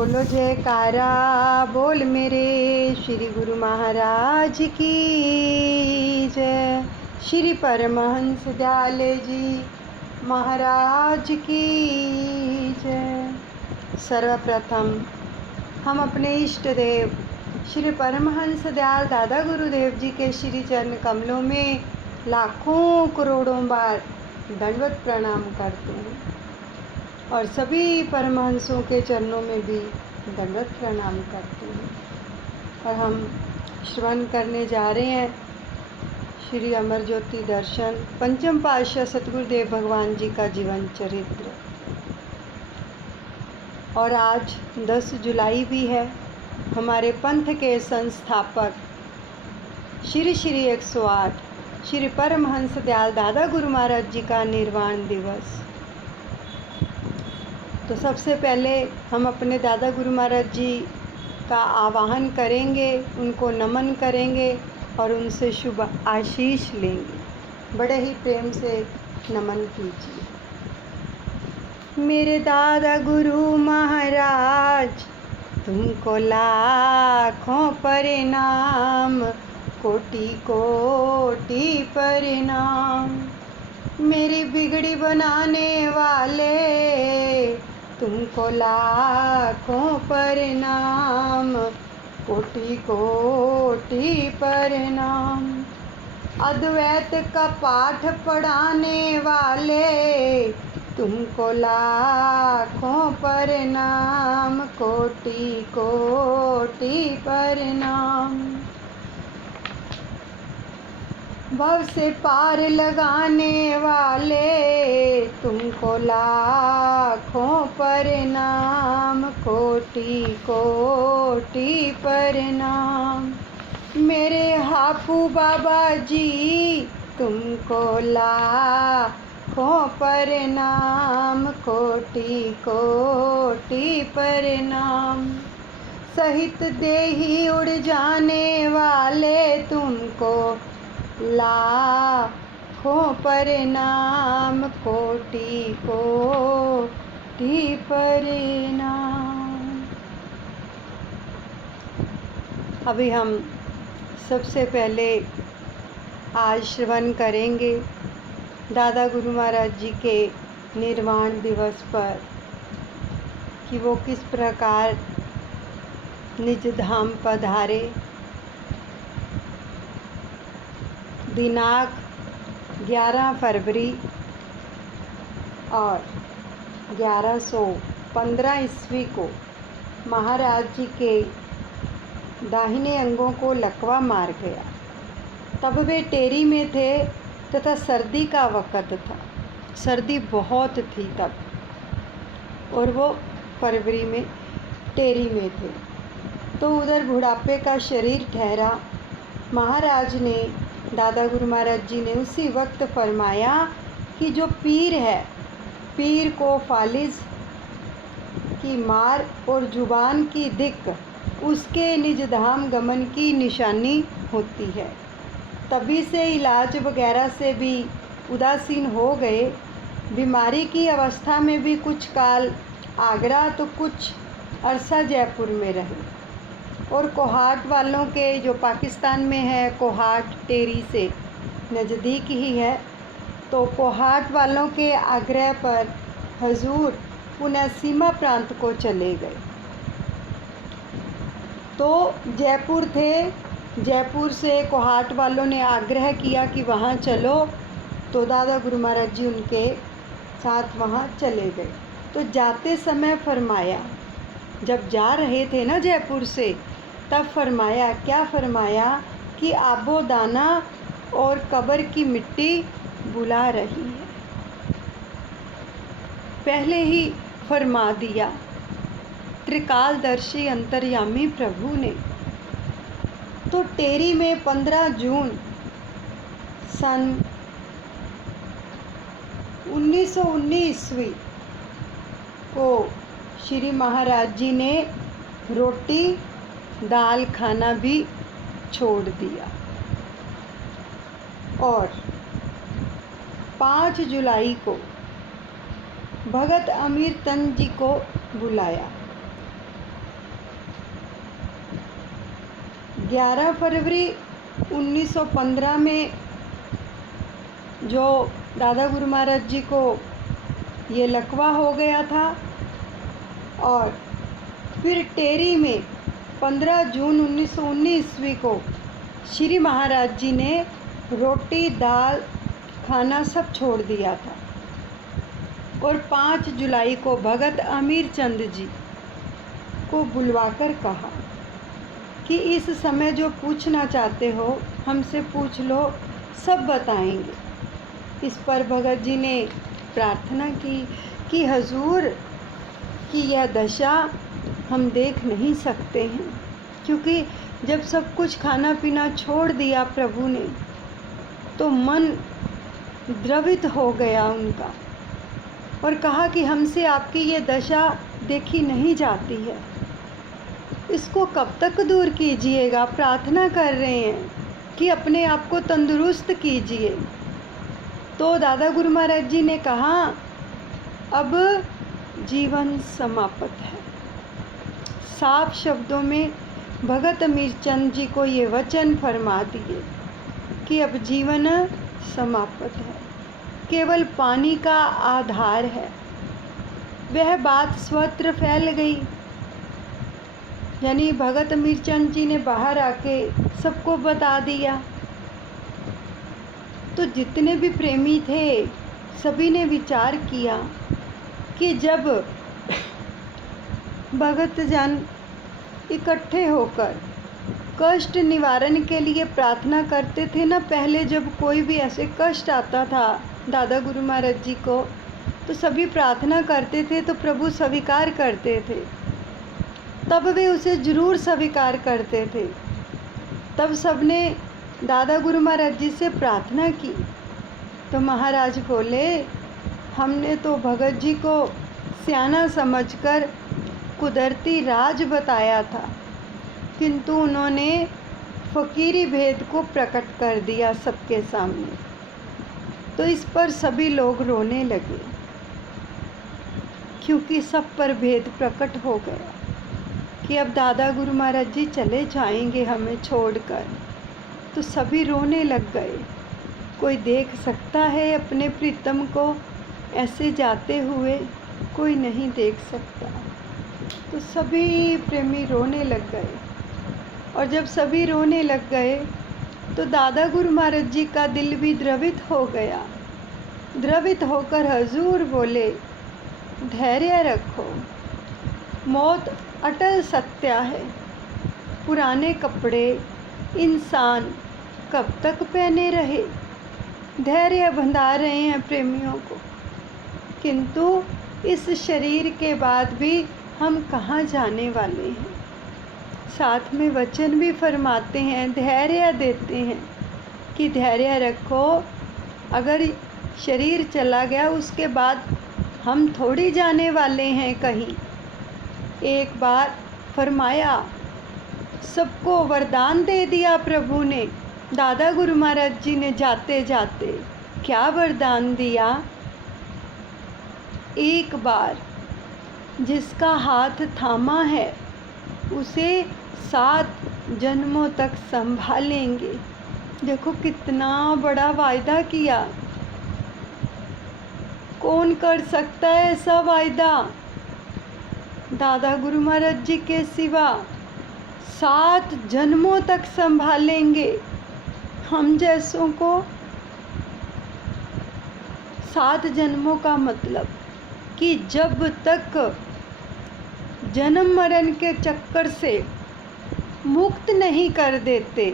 बोलो जयकारा बोल मेरे श्री गुरु महाराज की जय। श्री परमहंस दयाले जी महाराज की जय। सर्वप्रथम हम अपने इष्ट देव श्री परमहंस दयाल दादा गुरुदेव जी के श्री चरण कमलों में लाखों करोड़ों बार दंडवत प्रणाम करते हैं और सभी परमहंसों के चरणों में भी दंडवत प्रणाम करते हैं। और हम श्रवण करने जा रहे हैं श्री अमर ज्योति दर्शन पंचम पातशाह सतगुरुदेव भगवान जी का जीवन चरित्र। और आज 10 जुलाई भी है। हमारे पंथ के संस्थापक श्री 108 श्री परमहंस दयाल दादा गुरु महाराज जी का निर्वाण दिवस। तो सबसे पहले हम अपने दादा गुरु महाराज जी का आवाहन करेंगे, उनको नमन करेंगे और उनसे शुभ आशीष लेंगे। बड़े ही प्रेम से नमन कीजिए। मेरे दादा गुरु महाराज तुमको लाखों प्रणाम, कोटि कोटि प्रणाम। मेरी बिगड़ी बनाने वाले तुमको लाखों प्रणाम, कोटि कोटि प्रणाम। अद्वैत का पाठ पढ़ाने वाले तुमको लाखों प्रणाम, कोटि कोटि प्रणाम। भव से पार लगाने वाले तुमको लाखों प्रणाम, कोटि कोटि प्रणाम। मेरे हाफू बाबा जी तुमको लाखों प्रणाम, कोटि कोटि प्रणाम। सहित देही उड़ जाने वाले तुमको लाखों प्रणाम, कोटि कोटि प्रणाम। अभी हम सबसे पहले आज श्रवण करेंगे दादा गुरु महाराज जी के निर्वाण दिवस पर कि वो किस प्रकार निज धाम पधारे। दिनांक 11 फरवरी और 1115 ईस्वी को महाराज जी के दाहिने अंगों को लकवा मार गया। तब वे टेरी में थे तथा सर्दी का वक़्त था। सर्दी बहुत थी तब और वो फरवरी में टेरी में थे। तो उधर बुढ़ापे का शरीर ठहरा। महाराज ने दादा गुरु महाराज जी ने उसी वक्त फरमाया कि जो पीर है, पीर को फालिज की मार और जुबान की दिक उसके निज धाम गमन की निशानी होती है। तभी से इलाज वगैरह से भी उदासीन हो गए। बीमारी की अवस्था में भी कुछ काल आगरा तो कुछ अरसा जयपुर में रहे। और कोहाट वालों के जो पाकिस्तान में है, कोहाट टेरी से नज़दीक ही है, तो कोहाट वालों के आग्रह पर हजूर पुनः सीमा प्रांत को चले गए। तो जयपुर थे, जयपुर से कोहाट वालों ने आग्रह किया कि वहाँ चलो, तो दादा गुरु महाराज जी उनके साथ वहाँ चले गए। तो जाते समय फरमाया, जब जा रहे थे ना जयपुर से, तब फरमाया, क्या फरमाया कि आबो दाना और कब्र की मिट्टी बुला रही है। पहले ही फरमा दिया त्रिकालदर्शी अंतर्यामी प्रभु ने। तो टेरी में 15 जून सन 1919 ईस्वी को श्री महाराज जी ने रोटी दाल खाना भी छोड़ दिया और 5 जुलाई को भगत अमीर तन जी को बुलाया 11 फरवरी 1915 में जो दादा गुरु महाराज जी को ये लकवा हो गया था, और फिर टेरी में 15 जून 1919 ईस्वी को श्री महाराज जी ने रोटी दाल खाना सब छोड़ दिया था, और 5 जुलाई को भगत अमीर चंद जी को बुलवाकर कहा कि इस समय जो पूछना चाहते हो हमसे पूछ लो, सब बताएंगे। इस पर भगत जी ने प्रार्थना की कि हजूर की यह दशा हम देख नहीं सकते हैं, क्योंकि जब सब कुछ खाना पीना छोड़ दिया प्रभु ने तो मन द्रवित हो गया उनका, और कहा कि हमसे आपकी ये दशा देखी नहीं जाती है, इसको कब तक दूर कीजिएगा। प्रार्थना कर रहे हैं कि अपने आप को तंदुरुस्त कीजिए। तो दादा गुरु महाराज जी ने कहा अब जीवन समाप्त है। साफ शब्दों में भगत अमीरचंद जी को ये वचन फरमा दिए कि अब जीवन समाप्त है, केवल पानी का आधार है। वह बात सर्वत्र फैल गई, यानी भगत अमीरचंद जी ने बाहर आके सबको बता दिया। तो जितने भी प्रेमी थे सभी ने विचार किया कि जब भगत जन इकट्ठे होकर कष्ट निवारण के लिए प्रार्थना करते थे ना, पहले जब कोई भी ऐसे कष्ट आता था दादा गुरु महाराज जी को, तो सभी प्रार्थना करते थे तो प्रभु स्वीकार करते थे, तब वे उसे ज़रूर स्वीकार करते थे। तब सबने दादा गुरु महाराज जी से प्रार्थना की तो महाराज बोले, हमने तो भगत जी को सियाना समझकर कुदरती राज बताया था, किंतु उन्होंने फ़कीरी भेद को प्रकट कर दिया सबके सामने। तो इस पर सभी लोग रोने लगे, क्योंकि सब पर भेद प्रकट हो गया कि अब दादा गुरु महाराज जी चले जाएंगे हमें छोड़कर। तो सभी रोने लग गए। कोई देख सकता है अपने प्रीतम को ऐसे जाते हुए? कोई नहीं देख सकता। तो सभी प्रेमी रोने लग गए, और जब सभी रोने लग गए तो दादा गुरु महाराज जी का दिल भी द्रवित हो गया। द्रवित होकर हजूर बोले, धैर्य रखो, मौत अटल सत्य है। पुराने कपड़े इंसान कब तक पहने रहे? धैर्य बंधा रहे हैं प्रेमियों को, किंतु इस शरीर के बाद भी हम कहाँ जाने वाले हैं। साथ में वचन भी फरमाते हैं, धैर्य देते हैं कि धैर्य रखो, अगर शरीर चला गया उसके बाद हम थोड़ी जाने वाले हैं कहीं। एक बार फरमाया, सबको वरदान दे दिया प्रभु ने, दादा गुरु महाराज जी ने जाते जाते क्या वरदान दिया। एक बार जिसका हाथ थामा है उसे 7 जन्मों तक संभालेंगे। देखो कितना बड़ा वायदा किया। कौन कर सकता है ऐसा वायदा? दादा गुरु महाराज जी के सिवा 7 जन्मों तक संभालेंगे हम जैसों को। 7 जन्मों का मतलब कि जब तक जन्म मरण के चक्कर से मुक्त नहीं कर देते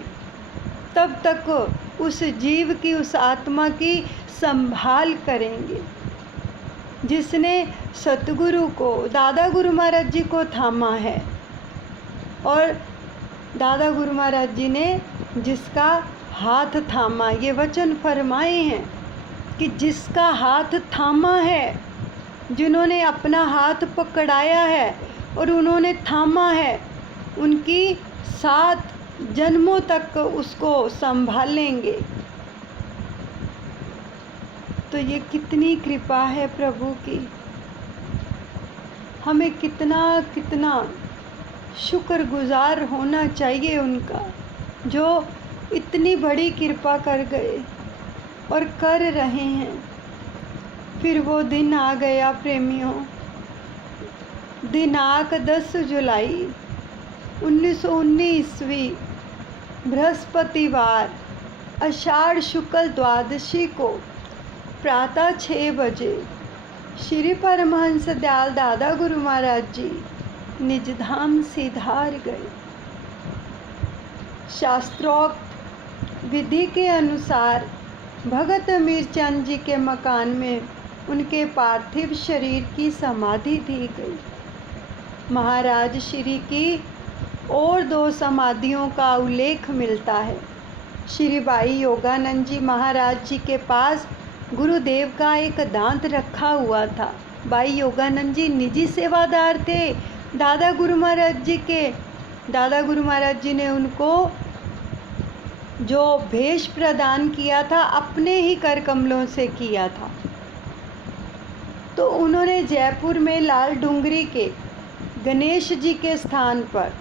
तब तक उस जीव की, उस आत्मा की संभाल करेंगे। जिसने सतगुरु को, दादा गुरु महाराज जी को थामा है, और दादा गुरु महाराज जी ने जिसका हाथ थामा, ये वचन फरमाए हैं कि जिसका हाथ थामा है, जिन्होंने अपना हाथ पकड़ाया है और उन्होंने थामा है, उनकी 7 जन्मों तक उसको संभालेंगे। तो ये कितनी कृपा है प्रभु की। हमें कितना कितना शुक्रगुजार होना चाहिए उनका। जो इतनी बड़ी कृपा कर गए और कर रहे हैं। फिर वो दिन आ गया प्रेमियों, दिनांक 10 जुलाई 1919 ईस्वी, बृहस्पतिवार, आषाढ़ शुक्ल द्वादशी को प्रातः 6 बजे श्री परमहंस दयाल दादा गुरु महाराज जी निज धाम सिधार गए। शास्त्रोक्त विधि के अनुसार भगत अमीरचंद जी के मकान में उनके पार्थिव शरीर की समाधि दी गई। महाराज श्री की और 2 समाधियों का उल्लेख मिलता है। श्री भाई योगानंद जी महाराज जी के पास गुरुदेव का एक दांत रखा हुआ था। भाई योगानंद जी निजी सेवादार थे दादा गुरु महाराज जी के। दादा गुरु महाराज जी ने उनको जो भेष प्रदान किया था अपने ही कर कमलों से किया था। तो उन्होंने जयपुर में लाल डूंगरी के गणेश जी के स्थान पर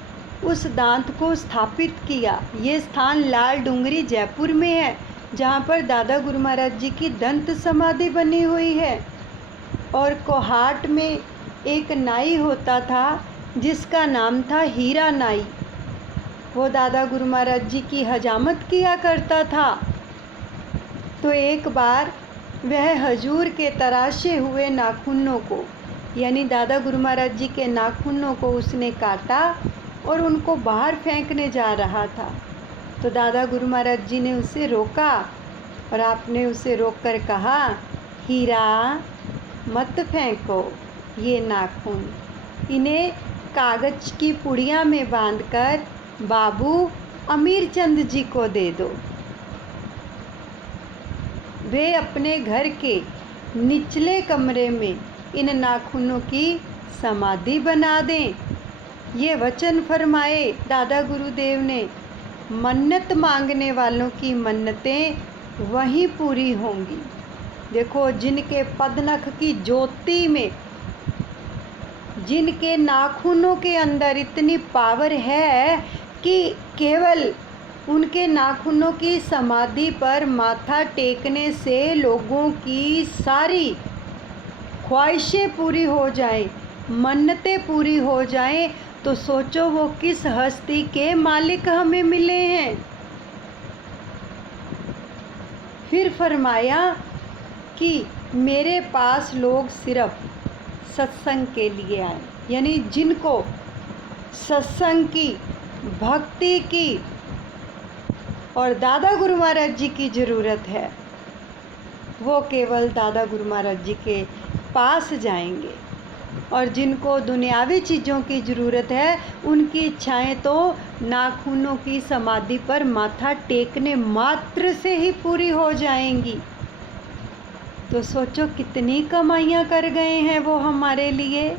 उस दांत को स्थापित किया। ये स्थान लाल डूंगरी जयपुर में है, जहाँ पर दादा गुरु महाराज जी की दंत समाधि बनी हुई है। और कोहाट में एक नाई होता था जिसका नाम था हीरा नाई। वो दादा गुरु महाराज जी की हजामत किया करता था। तो एक बार वह हजूर के तराशे हुए नाखूनों को, यानी दादा गुरु महाराज जी के नाखूनों को उसने काटा और उनको बाहर फेंकने जा रहा था। तो दादा गुरु महाराज जी ने उसे रोका और आपने उसे रोककर कहा, हीरा मत फेंको ये नाखून, इन्हें कागज की पुड़िया में बांधकर बाबू अमीरचंद जी को दे दो। वे अपने घर के निचले कमरे में इन नाखूनों की समाधि बना दें। ये वचन फरमाए दादा गुरुदेव ने, मन्नत मांगने वालों की मन्नतें वहीं पूरी होंगी। देखो, जिनके पदनख की ज्योति में, जिनके नाखूनों के अंदर इतनी पावर है कि केवल उनके नाखूनों की समाधि पर माथा टेकने से लोगों की सारी ख्वाहिशें पूरी हो जाएं, मन्नतें पूरी हो जाएं, तो सोचो वो किस हस्ती के मालिक हमें मिले हैं। फिर फरमाया कि मेरे पास लोग सिर्फ सत्संग के लिए आए, यानी जिनको सत्संग की, भक्ति की और दादा गुरु महाराज जी की ज़रूरत है, वो केवल दादा गुरु महाराज जी के पास जाएंगे। और जिनको दुनियावी चीज़ों की ज़रूरत है, उनकी इच्छाएं तो नाखूनों की समाधि पर माथा टेकने मात्र से ही पूरी हो जाएंगी। तो सोचो कितनी कमाइयाँ कर गए हैं वो हमारे लिए।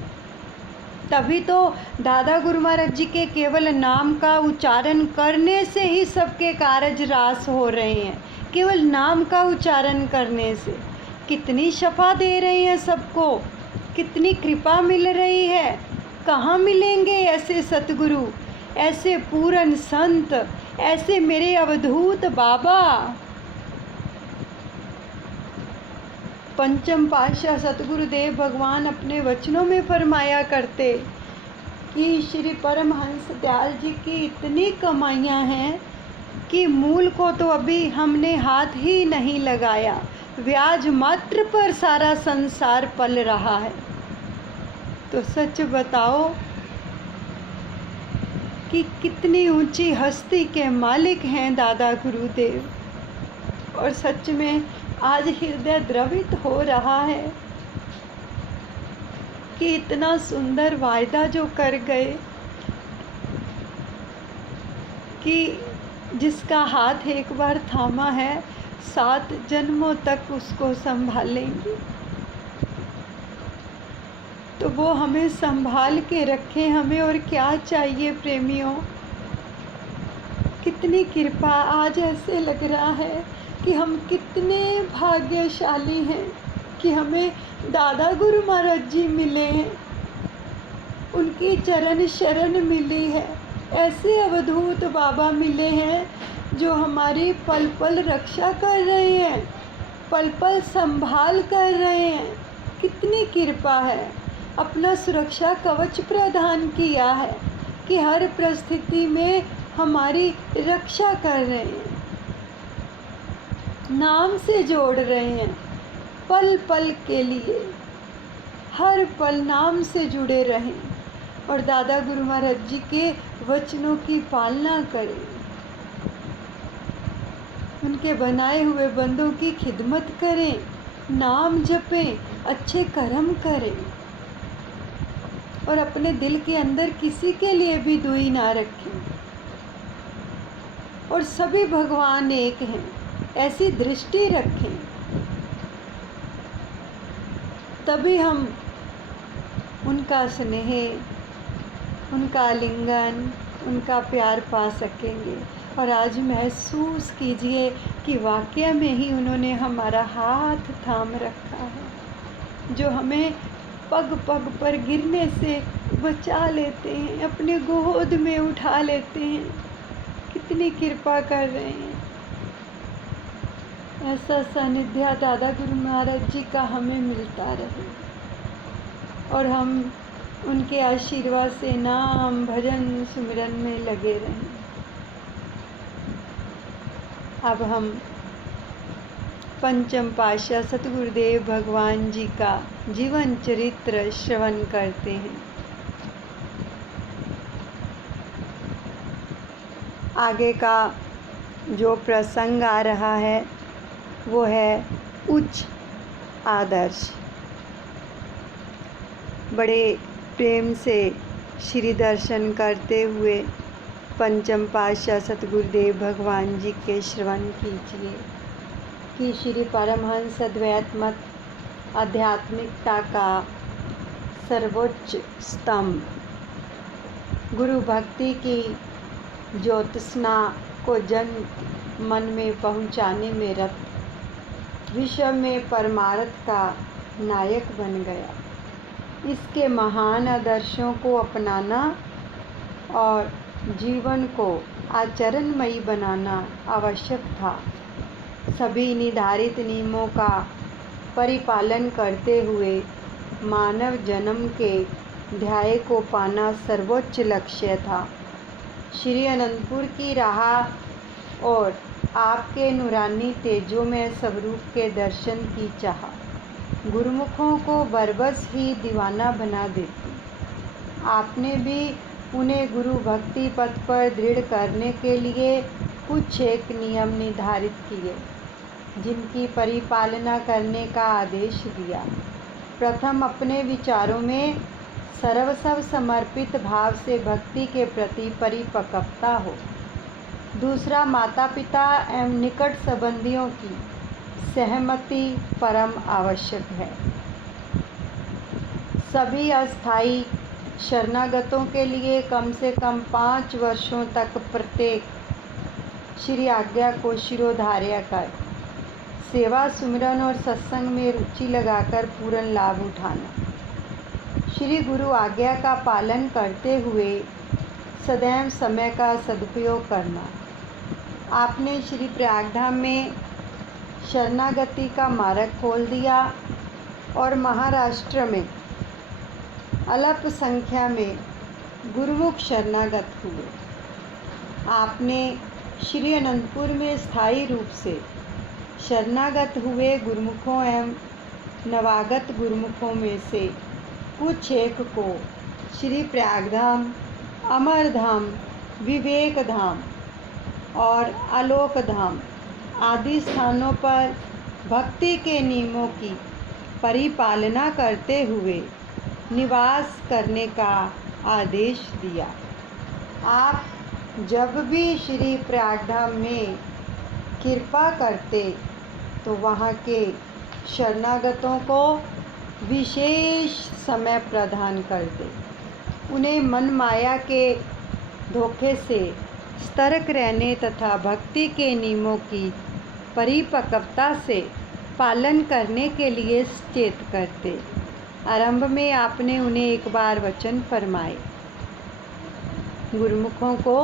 तभी तो दादा गुरु महाराज जी के केवल नाम का उच्चारण करने से ही सबके कारज रास हो रहे हैं। केवल नाम का उच्चारण करने से कितनी शफा दे रहे हैं सबको, कितनी कृपा मिल रही है। कहाँ मिलेंगे ऐसे सतगुरु, ऐसे पूरन संत, ऐसे मेरे अवधूत बाबा। पंचम पातशाह सतगुरुदेव भगवान अपने वचनों में फरमाया करते कि श्री परमहंस दयाल जी की इतनी कमाइयाँ हैं कि मूल को तो अभी हमने हाथ ही नहीं लगाया, ब्याज मात्र पर सारा संसार पल रहा है। तो सच बताओ कि कितनी ऊंची हस्ती के मालिक हैं दादा गुरुदेव। और सच में आज हृदय द्रवित हो रहा है कि इतना सुंदर वायदा जो कर गए कि जिसका हाथ एक बार थामा है 7 जन्मों तक उसको संभालेंगे। तो वो हमें संभाल के रखें, हमें और क्या चाहिए प्रेमियों। कितनी कृपा। आज ऐसे लग रहा है कि हम कितने भाग्यशाली हैं कि हमें दादा गुरु महाराज जी मिले हैं, उनकी चरण शरण मिली है, ऐसे अवधूत बाबा मिले हैं जो हमारी पल पल रक्षा कर रहे हैं, पल पल संभाल कर रहे हैं। कितनी कृपा है, अपना सुरक्षा कवच प्रदान किया है कि हर परिस्थिति में हमारी रक्षा कर रहे हैं, नाम से जोड़ रहे हैं। पल पल के लिए हर पल नाम से जुड़े रहें और दादा गुरु महाराज जी के वचनों की पालना करें, उनके बनाए हुए बंदों की खिदमत करें, नाम जपें, अच्छे कर्म करें और अपने दिल के अंदर किसी के लिए भी दुई ना रखें। और सभी भगवान एक हैं, ऐसी दृष्टि रखें, तभी हम उनका स्नेह, उनका आलिंगन, उनका प्यार पा सकेंगे। और आज महसूस कीजिए कि वाकई में ही उन्होंने हमारा हाथ थाम रखा है, जो हमें पग पग पर गिरने से बचा लेते हैं, अपने गोद में उठा लेते हैं। कितनी कृपा कर रहे हैं। ऐसा सानिध्य दादा गुरु महाराज जी का हमें मिलता रहे और हम उनके आशीर्वाद से नाम भजन सुमिरन में लगे रहें। अब हम पंचम पातशाह सतगुरुदेव भगवान जी का जीवन चरित्र श्रवण करते हैं। आगे का जो प्रसंग आ रहा है वो है उच्च आदर्श। बड़े प्रेम से श्री दर्शन करते हुए पंचम पातशाह सतगुरुदेव भगवान जी के श्रवण कीजिए कि श्री परमहंस अद्वैत मत आध्यात्मिकता का सर्वोच्च स्तंभ, गुरु भक्ति की ज्योत्सना को जन मन में पहुंचाने में रत, विश्व में परमार्थ का नायक बन गया। इसके महान आदर्शों को अपनाना और जीवन को आचरणमयी बनाना आवश्यक था। सभी निर्धारित नियमों का परिपालन करते हुए मानव जन्म के ध्येय को पाना सर्वोच्च लक्ष्य था। श्री अनंतपुर की राह और आपके नूरानी तेजोमय स्वरूप के दर्शन की चाह गुरुमुखों को बरबस ही दीवाना बना देती। आपने भी उन्हें गुरु भक्ति पथ पर दृढ़ करने के लिए कुछ एक नियम निर्धारित किए, जिनकी परिपालना करने का आदेश दिया। प्रथम, अपने विचारों में सर्वस्व समर्पित भाव से भक्ति के प्रति परिपक्वता हो। दूसरा, माता पिता एवं निकट संबंधियों की सहमति परम आवश्यक है। सभी अस्थायी शरणागतों के लिए कम से कम 5 वर्षों तक प्रत्येक श्री आज्ञा को शिरोधार्य कर सेवा सुमिरन और सत्संग में रुचि लगाकर पूर्ण लाभ उठाना। श्री गुरु आज्ञा का पालन करते हुए सदैव समय का सदुपयोग करना। आपने श्री प्रयागधाम में शरणागति का मार्ग खोल दिया और महाराष्ट्र में अल्प संख्या में गुरुमुख शरणागत हुए। आपने श्री अनंतपुर में स्थायी रूप से शरणागत हुए गुरुमुखों एवं नवागत गुरुमुखों में से कुछ एक को श्री प्रयागधाम, अमरधाम, विवेक धाम और आलोक धाम आदि स्थानों पर भक्ति के नियमों की परिपालना करते हुए निवास करने का आदेश दिया। आप जब भी श्री प्रयागधाम में कृपा करते तो वहाँ के शरणागतों को विशेष समय प्रदान करते, उन्हें मन माया के धोखे से सतर्क रहने तथा भक्ति के नियमों की परिपक्वता से पालन करने के लिए सचेत करते। आरंभ में आपने उन्हें एक बार वचन फरमाए, गुरुमुखों को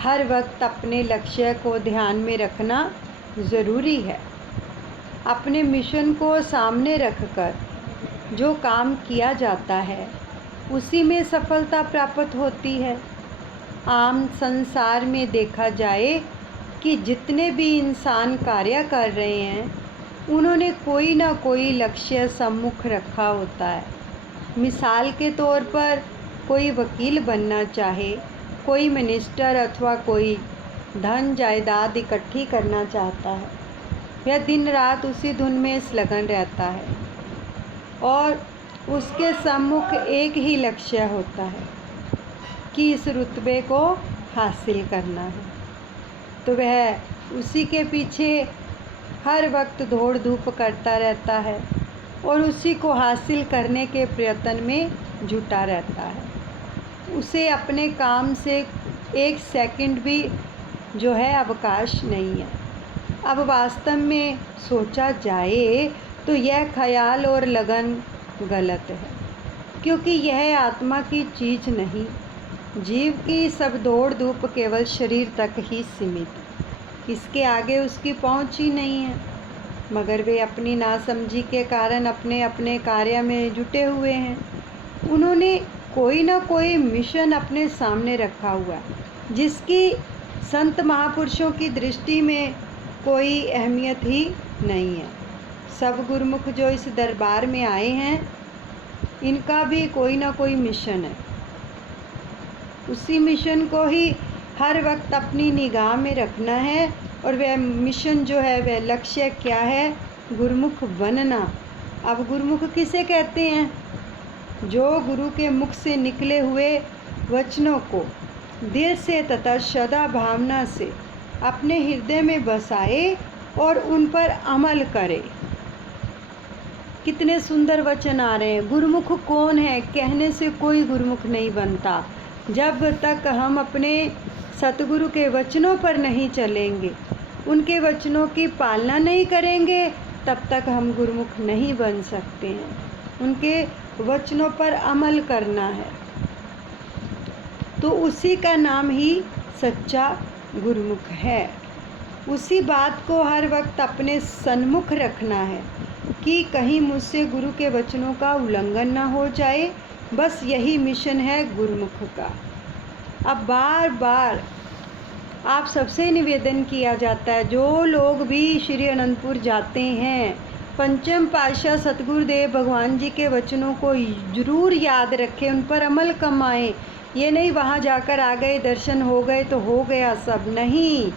हर वक्त अपने लक्ष्य को ध्यान में रखना ज़रूरी है। अपने मिशन को सामने रखकर जो काम किया जाता है उसी में सफलता प्राप्त होती है। आम संसार में देखा जाए कि जितने भी इंसान कार्य कर रहे हैं उन्होंने कोई ना कोई लक्ष्य सम्मुख रखा होता है। मिसाल के तौर पर कोई वकील बनना चाहे, कोई मिनिस्टर अथवा कोई धन जायदाद इकट्ठी करना चाहता है, वह दिन रात उसी धुन में संलग्न रहता है और उसके सम्मुख एक ही लक्ष्य होता है कि इस रुतबे को हासिल करना है। तो वह उसी के पीछे हर वक्त दौड़ धूप करता रहता है और उसी को हासिल करने के प्रयत्न में जुटा रहता है। उसे अपने काम से एक सेकंड भी जो है अवकाश नहीं है। अब वास्तव में सोचा जाए तो यह ख्याल और लगन गलत है, क्योंकि यह आत्मा की चीज़ नहीं। जीव की सब दौड़ धूप केवल शरीर तक ही सीमित है, इसके आगे उसकी पहुंच ही नहीं है। मगर वे अपनी नासमझी के कारण अपने अपने कार्य में जुटे हुए हैं। उन्होंने कोई ना कोई मिशन अपने सामने रखा हुआ है जिसकी संत महापुरुषों की दृष्टि में कोई अहमियत ही नहीं है। सब गुरुमुख जो इस दरबार में आए हैं इनका भी कोई ना कोई मिशन है। उसी मिशन को ही हर वक्त अपनी निगाह में रखना है और वह मिशन जो है वह लक्ष्य क्या है? गुरुमुख बनना। अब गुरुमुख किसे कहते हैं? जो गुरु के मुख से निकले हुए वचनों को दिल से तथा सदा भावना से अपने हृदय में बसाए और उन पर अमल करे। कितने सुंदर वचन आ रहे हैं। गुरुमुख कौन है? कहने से कोई गुरुमुख नहीं बनता। जब तक हम अपने सतगुरु के वचनों पर नहीं चलेंगे, उनके वचनों की पालना नहीं करेंगे, तब तक हम गुरुमुख नहीं बन सकते हैं। उनके वचनों पर अमल करना है, तो उसी का नाम ही सच्चा गुरुमुख है। उसी बात को हर वक्त अपने सन्मुख रखना है कि कहीं मुझसे गुरु के वचनों का उल्लंघन ना हो जाए। बस यही मिशन है गुरुमुख का। अब बार बार आप सबसे निवेदन किया जाता है, जो लोग भी श्री अनंतपुर जाते हैं, पंचम पातशाह सतगुरुदेव भगवान जी के वचनों को ज़रूर याद रखें, उन पर अमल कमाएं। ये नहीं वहाँ जाकर आ गए, दर्शन हो गए तो हो गया सब, नहीं।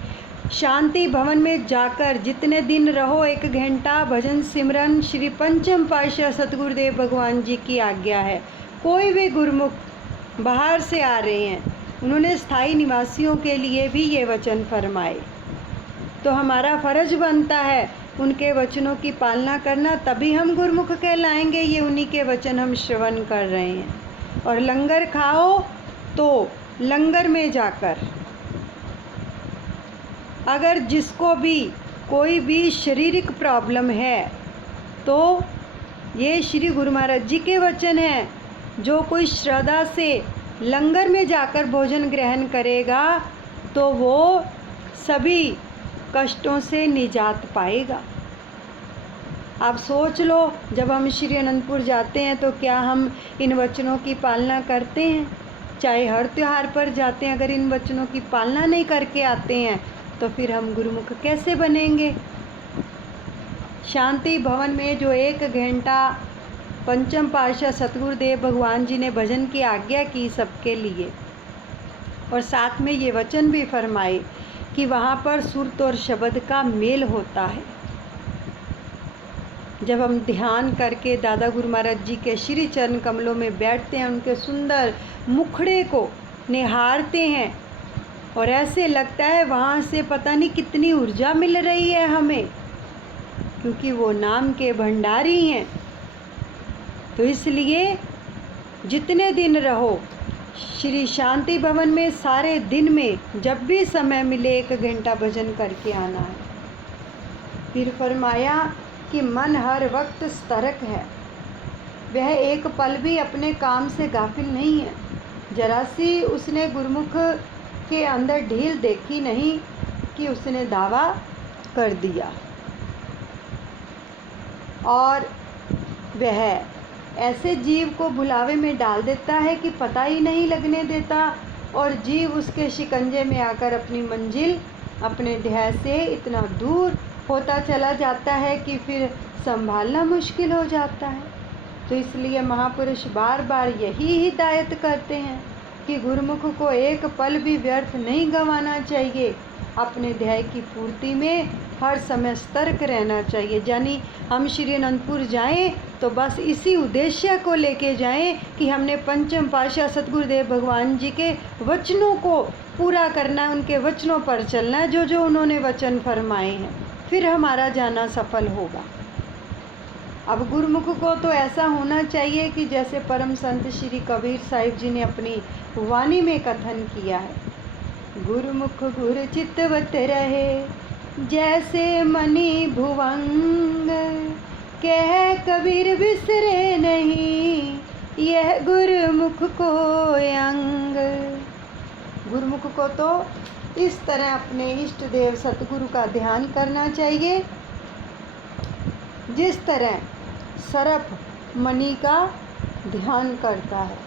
शांति भवन में जाकर जितने दिन रहो, 1 घंटा भजन सिमरन श्री पंचम पातशाह सतगुरुदेव भगवान जी की आज्ञा है। कोई भी गुरुमुख बाहर से आ रहे हैं, उन्होंने स्थायी निवासियों के लिए भी ये वचन फरमाए, तो हमारा फ़र्ज बनता है उनके वचनों की पालना करना, तभी हम गुरुमुख कहलाएंगे। ये उन्हीं के वचन हम श्रवण कर रहे हैं। और लंगर खाओ तो लंगर में जाकर अगर जिसको भी कोई भी शारीरिक प्रॉब्लम है, तो ये श्री गुरु महाराज जी के वचन हैं। जो कोई श्रद्धा से लंगर में जाकर भोजन ग्रहण करेगा तो वो सभी कष्टों से निजात पाएगा। आप सोच लो, जब हम श्री अनंतपुर जाते हैं तो क्या हम इन वचनों की पालना करते हैं? चाहे हर त्योहार पर जाते हैं, अगर इन वचनों की पालना नहीं करके आते हैं तो फिर हम गुरुमुख कैसे बनेंगे? शांति भवन में जो 1 घंटा पंचम पातशाह सतगुरुदेव भगवान जी ने भजन की आज्ञा की सबके लिए, और साथ में ये वचन भी फरमाए कि वहाँ पर सुरत और शब्द का मेल होता है। जब हम ध्यान करके दादा गुरु महाराज जी के श्री चरण कमलों में बैठते हैं, उनके सुंदर मुखड़े को निहारते हैं, और ऐसे लगता है वहाँ से पता नहीं कितनी ऊर्जा मिल रही है हमें, क्योंकि वो नाम के भंडारी हैं। तो इसलिए जितने दिन रहो श्री शांति भवन में, सारे दिन में जब भी समय मिले 1 घंटा भजन करके आना है। फिर फरमाया कि मन हर वक्त सतर्क है, वह एक पल भी अपने काम से गाफिल नहीं है। जरा सी उसने गुरुमुख के अंदर ढील देखी नहीं कि उसने दावा कर दिया और वह ऐसे जीव को भुलावे में डाल देता है कि पता ही नहीं लगने देता, और जीव उसके शिकंजे में आकर अपनी मंजिल, अपने ध्येय से इतना दूर होता चला जाता है कि फिर संभालना मुश्किल हो जाता है। तो इसलिए महापुरुष बार बार यही हिदायत करते हैं कि गुरुमुख को एक पल भी व्यर्थ नहीं गंवाना चाहिए। अपने ध्येय की पूर्ति में हर समय सतर्क रहना चाहिए। यानी हम श्री अनंतपुर जाएं तो बस इसी उद्देश्य को लेके जाएं कि हमने पंचम पातशाह सतगुरुदेव भगवान जी के वचनों को पूरा करना, उनके वचनों पर चलना है, जो जो उन्होंने वचन फरमाए हैं, फिर हमारा जाना सफल होगा। अब गुरुमुख को तो ऐसा होना चाहिए कि जैसे परम संत श्री कबीर साहिब जी ने अपनी वाणी में कथन किया है, गुरुमुख गुर चितवत रहे जैसे मणि भुवंग, कह कबीर बिसरे नहीं यह गुरुमुख को अंग। गुरुमुख को तो इस तरह अपने इष्ट देव सतगुरु का ध्यान करना चाहिए जिस तरह सर्प मणि का ध्यान करता है।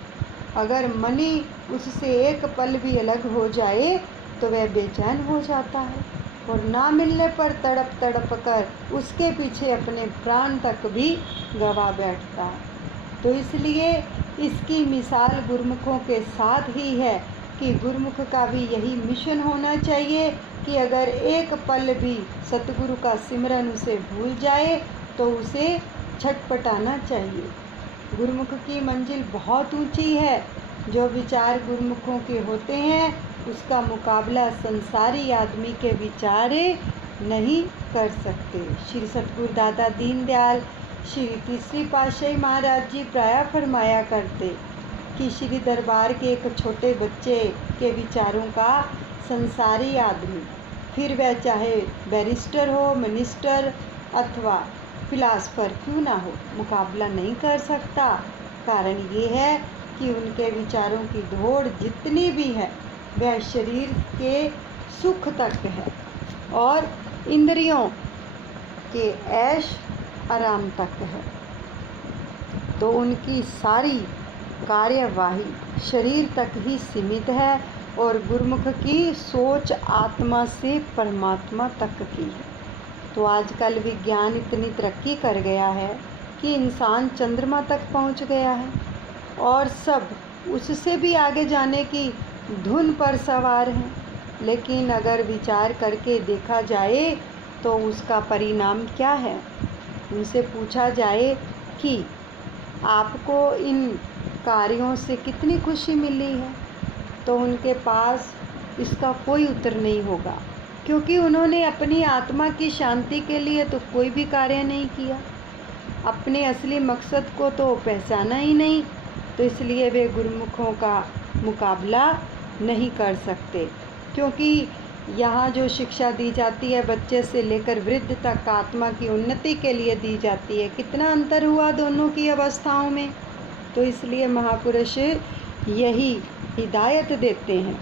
अगर मणि उससे एक पल भी अलग हो जाए तो वह बेचैन हो जाता है और ना मिलने पर तड़प तड़प कर उसके पीछे अपने प्राण तक भी गवा बैठता है। तो इसलिए इसकी मिसाल गुरुमुखों के साथ ही है कि गुरुमुख का भी यही मिशन होना चाहिए कि अगर एक पल भी सतगुरु का सिमरन उसे भूल जाए तो उसे छटपटाना चाहिए। गुरुमुख की मंजिल बहुत ऊंची है। जो विचार गुरुमुखों के होते हैं उसका मुकाबला संसारी आदमी के विचार नहीं कर सकते। श्री सतगुरु दादा दीनदयाल श्री तीसरी पातशाही महाराज जी प्रायः फरमाया करते कि श्री दरबार के एक छोटे बच्चे के विचारों का संसारी आदमी, फिर वह चाहे बैरिस्टर हो, मिनिस्टर अथवा फिलासफर क्यों ना हो, मुकाबला नहीं कर सकता। कारण ये है कि उनके विचारों की दौड़ जितनी भी है वह शरीर के सुख तक है और इंद्रियों के ऐश आराम तक है। तो उनकी सारी कार्यवाही शरीर तक ही सीमित है और गुरुमुख की सोच आत्मा से परमात्मा तक की है। तो आजकल विज्ञान इतनी तरक्की कर गया है कि इंसान चंद्रमा तक पहुंच गया है और सब उससे भी आगे जाने की धुन पर सवार हैं। लेकिन अगर विचार करके देखा जाए तो उसका परिणाम क्या है। उनसे पूछा जाए कि आपको इन कार्यों से कितनी खुशी मिली है, तो उनके पास इसका कोई उत्तर नहीं होगा, क्योंकि उन्होंने अपनी आत्मा की शांति के लिए तो कोई भी कार्य नहीं किया, अपने असली मकसद को तो पहचाना ही नहीं। तो इसलिए वे गुरुमुखों का मुकाबला नहीं कर सकते, क्योंकि यहाँ जो शिक्षा दी जाती है बच्चे से लेकर वृद्ध तक आत्मा की उन्नति के लिए दी जाती है, कितना अंतर हुआ दोनों की अवस्थाओं में। तो इसलिए महापुरुष यही हिदायत देते हैं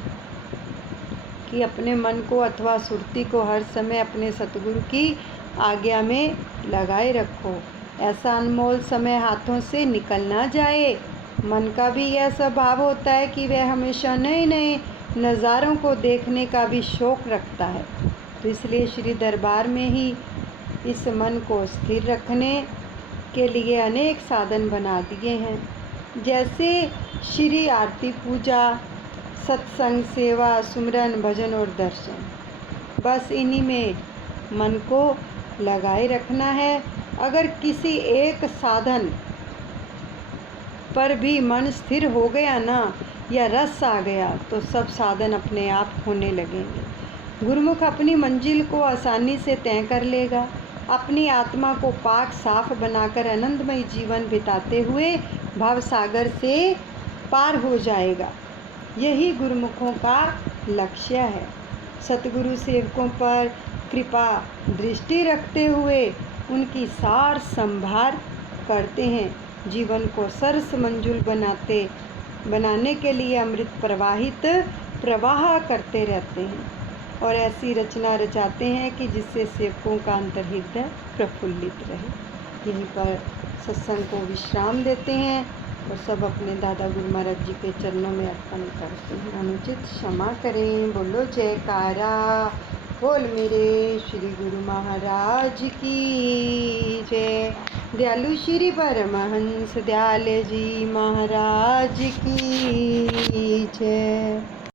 कि अपने मन को अथवा सुरती को हर समय अपने सतगुरु की आज्ञा में लगाए रखो। ऐसा अनमोल समय हाथों से निकल ना जाए। मन का भी यह स्वभाव होता है कि वह हमेशा नए नए नज़ारों को देखने का भी शौक़ रखता है। तो इसलिए श्री दरबार में ही इस मन को स्थिर रखने के लिए अनेक साधन बना दिए हैं, जैसे श्री आरती पूजा, सत्संग, सेवा, सुमरन, भजन और दर्शन। बस इन्हीं में मन को लगाए रखना है। अगर किसी एक साधन पर भी मन स्थिर हो गया ना, या रस आ गया, तो सब साधन अपने आप होने लगेंगे। गुरुमुख अपनी मंजिल को आसानी से तय कर लेगा। अपनी आत्मा को पाक साफ बनाकर आनंदमय जीवन बिताते हुए भव सागर से पार हो जाएगा। यही गुरुमुखों का लक्ष्य है। सतगुरु सेवकों पर कृपा दृष्टि रखते हुए उनकी सार संभार करते हैं, जीवन को सरस मंजुल बनाते बनाने के लिए अमृत प्रवाह करते रहते हैं और ऐसी रचना रचाते हैं कि जिससे सेवकों का अंतर्हृदय प्रफुल्लित रहे। यहीं पर सत्संग को विश्राम देते हैं और सब अपने दादा गुरु महाराज जी के चरणों में अर्पण करते हैं। अनुचित क्षमा करें। बोलो जयकारा। बोल मेरे श्री गुरु महाराज की जय। दयालु श्री परमहंस दयाल जी महाराज की जय।